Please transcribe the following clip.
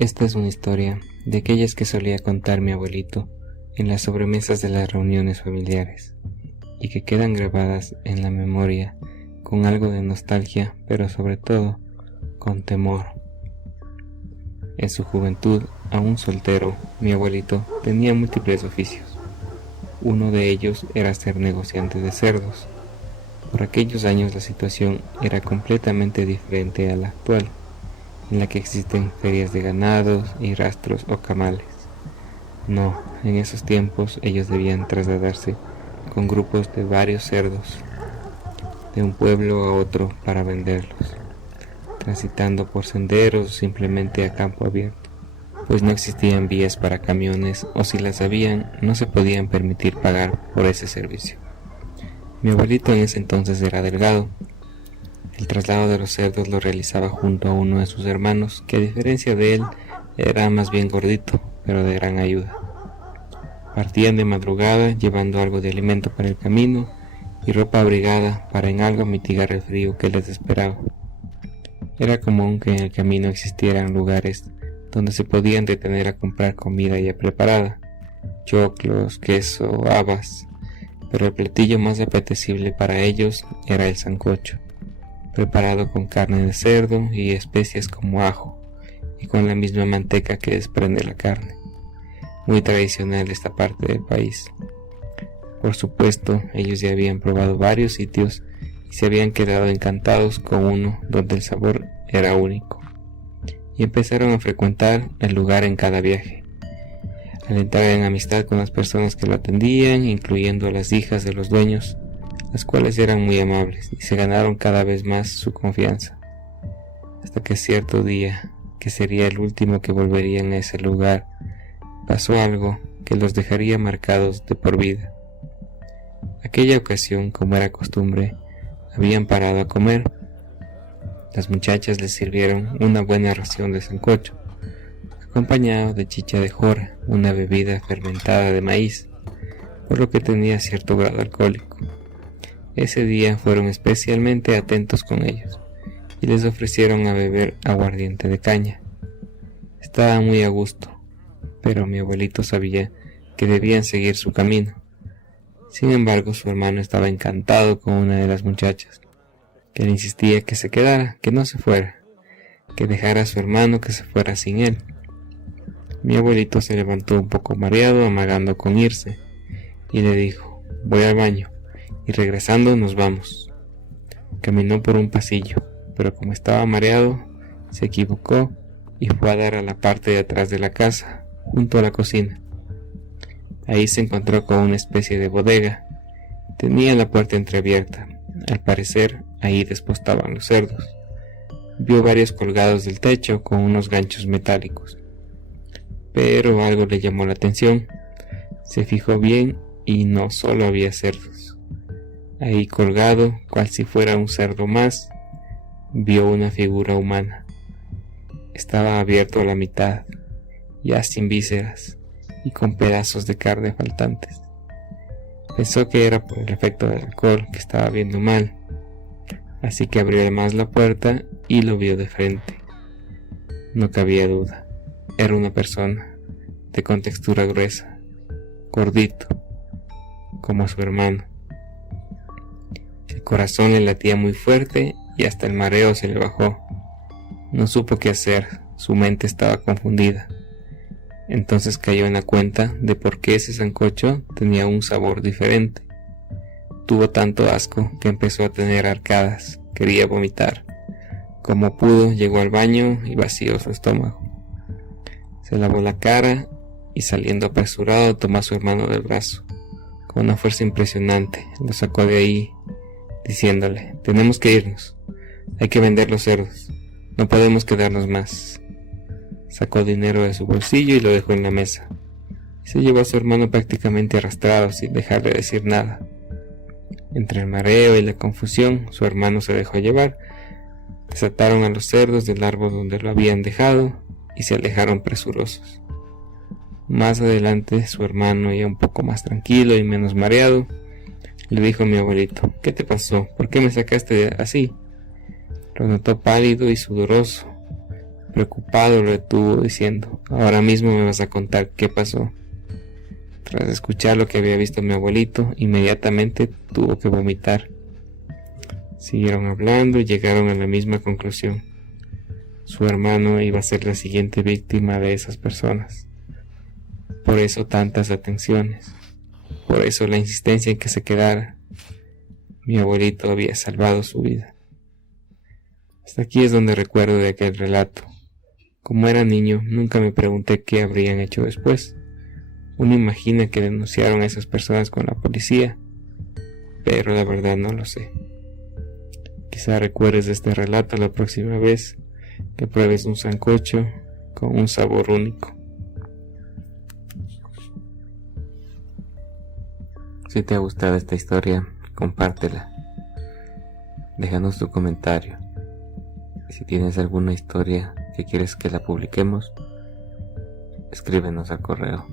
Esta es una historia de aquellas que solía contar mi abuelito en las sobremesas de las reuniones familiares y que quedan grabadas en la memoria con algo de nostalgia, pero sobre todo con temor. En su juventud, aún soltero, mi abuelito tenía múltiples oficios. Uno de ellos era ser negociante de cerdos. Por aquellos años la situación era completamente diferente a la actual, en la que existen ferias de ganados y rastros o camales. No, en esos tiempos ellos debían trasladarse con grupos de varios cerdos, de un pueblo a otro para venderlos, transitando por senderos o simplemente a campo abierto, pues no existían vías para camiones o si las habían no se podían permitir pagar por ese servicio. Mi abuelito en ese entonces era delgado. El traslado de los cerdos lo realizaba junto a uno de sus hermanos, que a diferencia de él era más bien gordito, pero de gran ayuda. Partían de madrugada llevando algo de alimento para el camino y ropa abrigada para en algo mitigar el frío que les esperaba. Era común que en el camino existieran lugares donde se podían detener a comprar comida ya preparada, choclos, queso, habas, pero el platillo más apetecible para ellos era el sancocho, preparado con carne de cerdo y especias como ajo, y con la misma manteca que desprende la carne. Muy tradicional esta parte del país. Por supuesto, ellos ya habían probado varios sitios y se habían quedado encantados con uno donde el sabor era único, y empezaron a frecuentar el lugar en cada viaje. Al entrar en amistad con las personas que lo atendían, incluyendo a las hijas de los dueños, las cuales eran muy amables y se ganaron cada vez más su confianza, hasta que cierto día, que sería el último que volverían a ese lugar, pasó algo que los dejaría marcados de por vida. Aquella ocasión, como era costumbre, habían parado a comer. Las muchachas les sirvieron una buena ración de sancocho, acompañado de chicha de jora, una bebida fermentada de maíz, por lo que tenía cierto grado alcohólico. Ese día fueron especialmente atentos con ellos y les ofrecieron a beber aguardiente de caña. Estaba muy a gusto, pero mi abuelito sabía que debían seguir su camino. Sin embargo, su hermano estaba encantado con una de las muchachas, que le insistía que se quedara, que no se fuera, que dejara a su hermano que se fuera sin él. Mi abuelito se levantó un poco mareado, amagando con irse, y le dijo: «Voy al baño, y regresando nos vamos». Caminó por un pasillo, pero como estaba mareado, se equivocó y fue a dar a la parte de atrás de la casa, junto a la cocina. Ahí se encontró con una especie de bodega. Tenía la puerta entreabierta. Al parecer, ahí despostaban los cerdos. Vio varios colgados del techo con unos ganchos metálicos. Pero algo le llamó la atención. Se fijó bien y no solo había cerdos. Ahí colgado, cual si fuera un cerdo más, vio una figura humana. Estaba abierto a la mitad, ya sin vísceras y con pedazos de carne faltantes. Pensó que era por el efecto del alcohol que estaba viendo mal, así que abrió más la puerta y lo vio de frente. No cabía duda, era una persona de contextura gruesa, gordito, como su hermano. El corazón le latía muy fuerte y hasta el mareo se le bajó. No supo qué hacer, su mente estaba confundida. Entonces cayó en la cuenta de por qué ese sancocho tenía un sabor diferente. Tuvo tanto asco que empezó a tener arcadas, quería vomitar. Como pudo, llegó al baño y vació su estómago. Se lavó la cara y saliendo apresurado tomó a su hermano del brazo. Con una fuerza impresionante, lo sacó de ahí, diciéndole: «Tenemos que irnos, hay que vender los cerdos, no podemos quedarnos más». Sacó dinero de su bolsillo y lo dejó en la mesa. Se llevó a su hermano prácticamente arrastrado sin dejarle decir nada. Entre el mareo y la confusión, su hermano se dejó llevar. Desataron a los cerdos del árbol donde lo habían dejado y se alejaron presurosos. Más adelante, su hermano, ya un poco más tranquilo y menos mareado, le dijo a mi abuelito: «¿Qué te pasó? ¿Por qué me sacaste así?». Lo notó pálido y sudoroso. Preocupado lo detuvo diciendo: ahora mismo me vas a contar qué pasó. Tras escuchar lo que había visto mi abuelito, inmediatamente tuvo que vomitar. Siguieron hablando y llegaron a la misma conclusión. Su hermano iba a ser la siguiente víctima de esas personas. Por eso tantas atenciones. Por eso la insistencia en que se quedara. Mi abuelito había salvado su vida. Hasta aquí es donde recuerdo de aquel relato. Como era niño, nunca me pregunté qué habrían hecho después. Uno imagina que denunciaron a esas personas con la policía, pero la verdad no lo sé. Quizá recuerdes de este relato la próxima vez que pruebes un sancocho con un sabor único. Si te ha gustado esta historia, compártela. Déjanos tu comentario. Y si tienes alguna historia que quieres que la publiquemos, escríbenos al correo